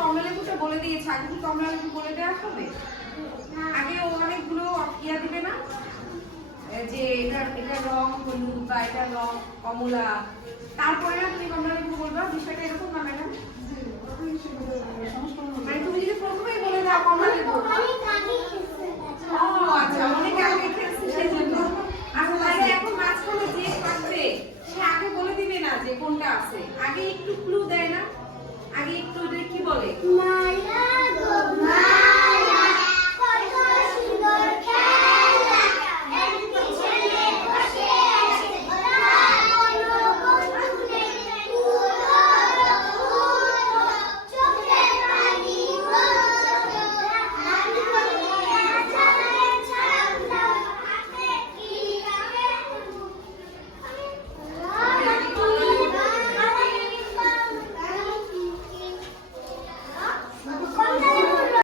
কমলা লেবুটা বলে দিয়েছে, আগে কি কমলা লেবু বলে দেওয়া হবে? আগে ও অনেকগুলো ইয়া দিবে না, যে এটা রং হলুদ বা এটা রং কমলা, তারপরে না তুমি কমলা লেবু বলবা, বিষয়টা এরকম না ম্যাডাম? মানে তুমি যদি প্রথমেই বলে দাও কমলা লেবু, আচ্ছা অনেক আগে খেলছে সেজন্য। আচ্ছা তাহলে এখন মাঝখানে যে থাকবে সে আগে বলে দিবে না যে কোনটা আছে, আগে একটু ক্লু দেয় না, আগে একটু কি বলে